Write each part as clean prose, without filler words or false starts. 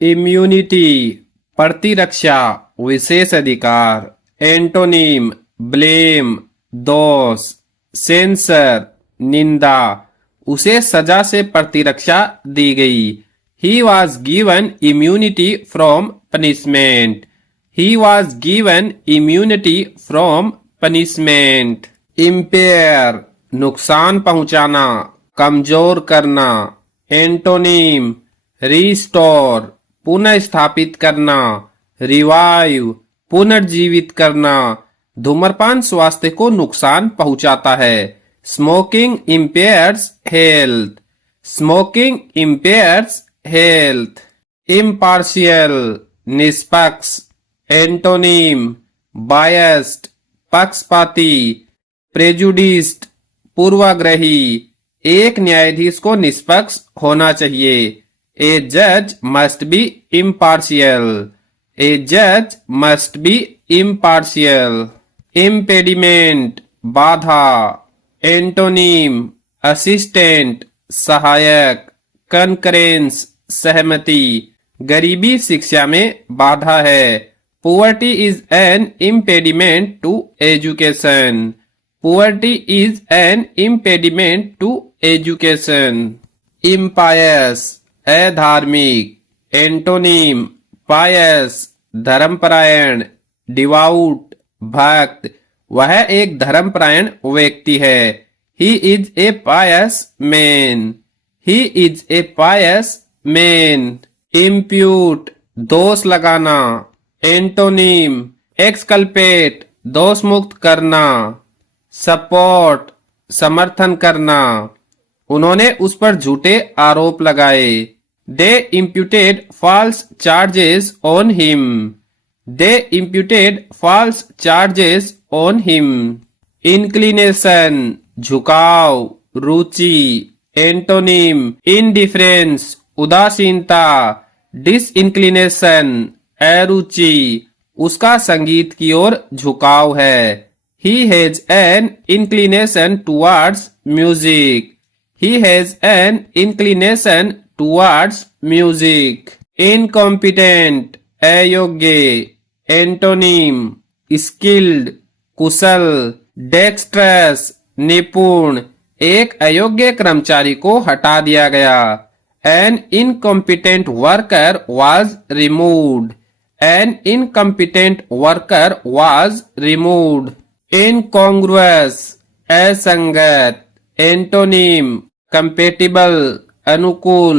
Immunity प्रतिरक्षा विशेष अधिकार। Antonym blame दोष। सेंसर निंदा। उसे सजा से प्रतिरक्षा दी गई। He was given immunity from punishment. He was given immunity from punishment. Empire नुकसान पहुंचाना, कमजोर करना। एंटोनिम रिस्टोर पुनः स्थापित करना। रिवाइव पुनर्जीवित करना। धूम्रपान स्वास्थ्य को नुकसान पहुंचाता है। Smoking impairs health. Smoking impairs health. Impartial निष्पक्ष। एंटोनिम बायस्ड पक्षपाती। प्रेजुडिस्ड पूर्वाग्रही। एक न्यायाधीश को निष्पक्ष होना चाहिए। ए जज मस्ट बी इम्पार्शियल। ए जज मस्ट बी इम्पार्शियल। इम्पेडिमेंट बाधा। एंटोनिम असिस्टेंट सहायक। कनकरेंस सहमति। गरीबी शिक्षा में बाधा है। Poverty is an impediment to education. Poverty is an impediment to education. Impious अधार्मिक। एंटोनिम पायस धर्मपरायण। डिवाउट भक्त। वह एक धर्मपरायण व्यक्ति है। He is a pious man. He is a pious man. Impute दोष लगाना। एंटोनिम एक्सकल्पेट दोष मुक्त करना। सपोर्ट समर्थन करना। उन्होंने उस पर झूठे आरोप लगाए। They imputed false charges on him. They imputed false charges on him. Inclination झुकाव रुचि। एंटोनिम इनडिफरेंस उदासीनता। डिसइंक्लिनेशन अरुचि। उसका संगीत की ओर झुकाव है। He has an inclination towards music. He has an inclination towards music. Incompetent अयोग्य। एंटोनिम skilled कुशल। Dexterous निपुण। एक अयोग्य कर्मचारी को हटा दिया गया। An incompetent worker was removed. An incompetent worker was removed. इनकॉन्ग्रुअस असंगत। एंटोनिम कंपेटिबल अनुकूल।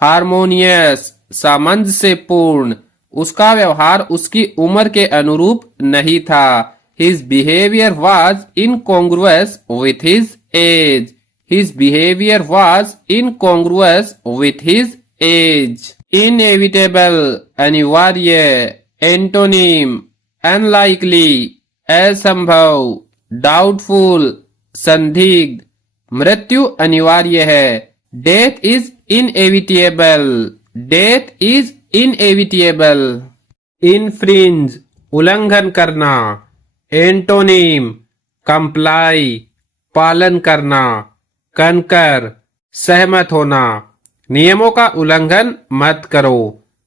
हार्मोनियस सामंजस्यपूर्ण। उसका व्यवहार उसकी उम्र के अनुरूप नहीं था। His behavior was incongruous with his age. His behavior was incongruous with his age. Inevitable अनिवार्य। एंटोनिम unlikely असंभव। डाउटफुल संदिग्ध। मृत्यु अनिवार्य है। Death is inevitable. Death is inevitable. Infringe उल्लंघन करना। एंटोनिम कंप्लाई पालन करना। कनकर सहमत होना। नियमों का उल्लंघन मत करो।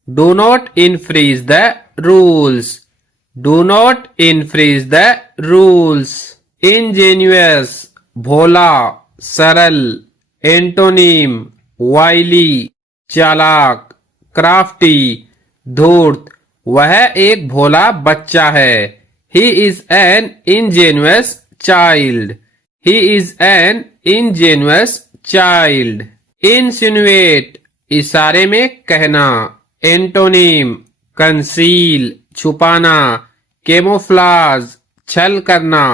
Do not infringe the rules. Do not infringe the rules. Ingenuous भोला सरल। एंटोनिम वाइली चालाक। क्राफ्टी धूर्त। वह एक भोला बच्चा है। He is an ingenuous child. He is an ingenuous child. Insinuate इशारे में कहना। एंटोनिम कंसील छुपाना। केमोफ्लाज छल करना।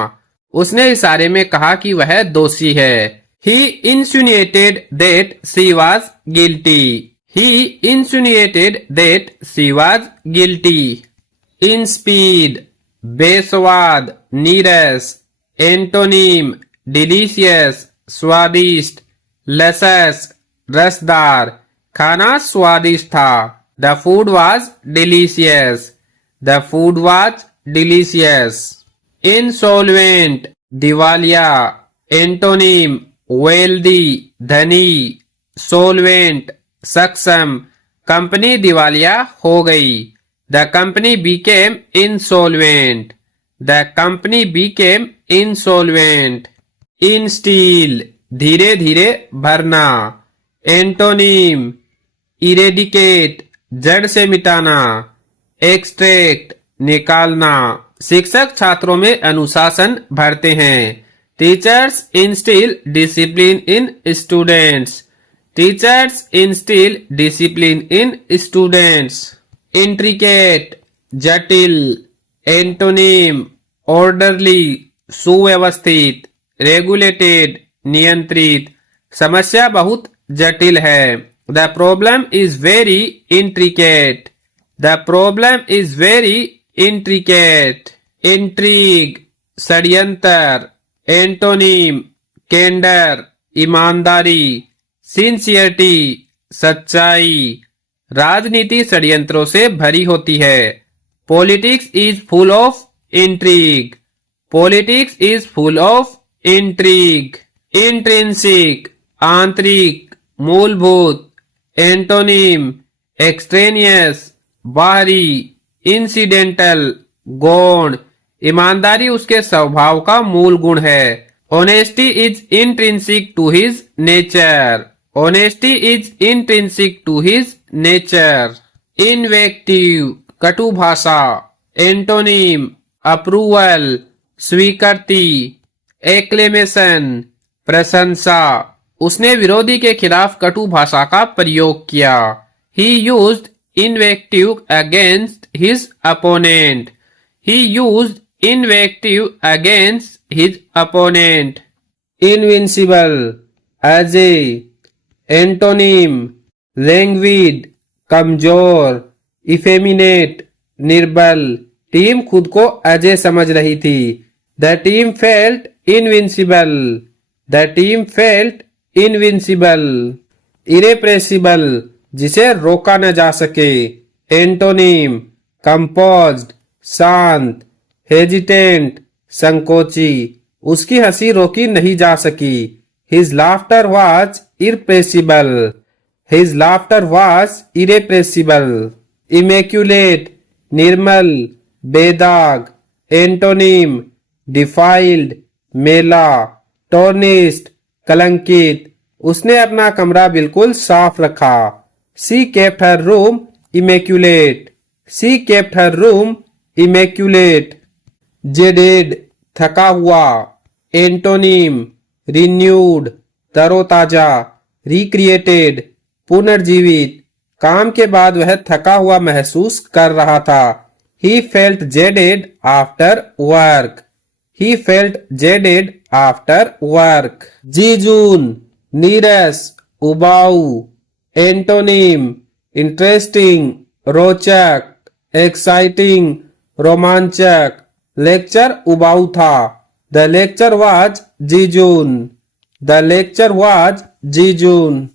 उसने इशारे में कहा कि वह दोषी है। He insinuated that she was guilty. He insinuated that she was guilty. In speed बेस्वाद नीरस। एंटोनिम डिलीशियस स्वादिष्ट। लसस रसदार। खाना स्वादिष्ट था। The food was delicious. The food was delicious. Insolvent दिवालिया। एंटोनिम wealthy धनी। solvent सक्षम। कंपनी दिवालिया हो गई। The company became insolvent. The company became insolvent. Instil धीरे धीरे भरना। एंटोनिम इरेडिकेट जड़ से मिटाना। एक्सट्रैक्ट निकालना। शिक्षक छात्रों में अनुशासन भरते हैं। Teachers instil discipline in students. Teachers instil discipline in students. Intricate जटिल। एंटोनिम ऑर्डरली सुव्यवस्थित। रेगुलेटेड नियंत्रित। समस्या बहुत जटिल है। The problem is very intricate. The problem is very intricate. Intrigue षड्यंत्र। एंटोनिम कैंडर ईमानदारी। सिंसियरिटी सच्चाई। राजनीति षड्यंत्रों से भरी होती है। Politics is full of intrigue. Politics is full of intrigue. Intrinsic आंतरिक मूलभूत। एंटोनिम एक्सट्रेनियस बाहरी। इंसिडेंटल गौण। ईमानदारी उसके स्वभाव का मूल गुण है। Honesty is intrinsic to his nature. Honesty is intrinsic to his nature. Invective कटु भाषा। एंटोनिम अप्रूवल स्वीकृति। एक्लेमेशन प्रशंसा। उसने विरोधी के खिलाफ कटु भाषा का प्रयोग किया। He used invective against his opponent. He used invective against his opponent. Invincible अजय। एंटोनिम लैंग्विड कमजोर। इफेमिनेट निर्बल। टीम खुद को अजय समझ रही थी। The team felt invincible. The team felt invincible. Irrepressible जिसे रोका न जा सके। एंटोनिम कंपोज्ड शांत। हेजिटेंट संकोची। उसकी हंसी रोकी नहीं जा सकी। His laughter was irrepressible. His laughter was irrepressible. Immaculate निर्मल बेदाग। एंटोनिम डिफाइल्ड मेला। टॉर्निस्ट कलंकित। उसने अपना कमरा बिल्कुल साफ रखा। She kept her room immaculate. She kept her room immaculate. Jaded थका हुआ। एंटोनिम renewed तरोताजा। recreated पुनर्जीवित। काम के बाद वह थका हुआ महसूस कर रहा था। He felt jaded after work. He felt jaded after work. Jejune नीरस उबाऊ। एंटोनिम इंटरेस्टिंग रोचक। एक्साइटिंग रोमांचक। लेक्चर उबाऊ था। The lecture was jejune. The lecture was जीजून।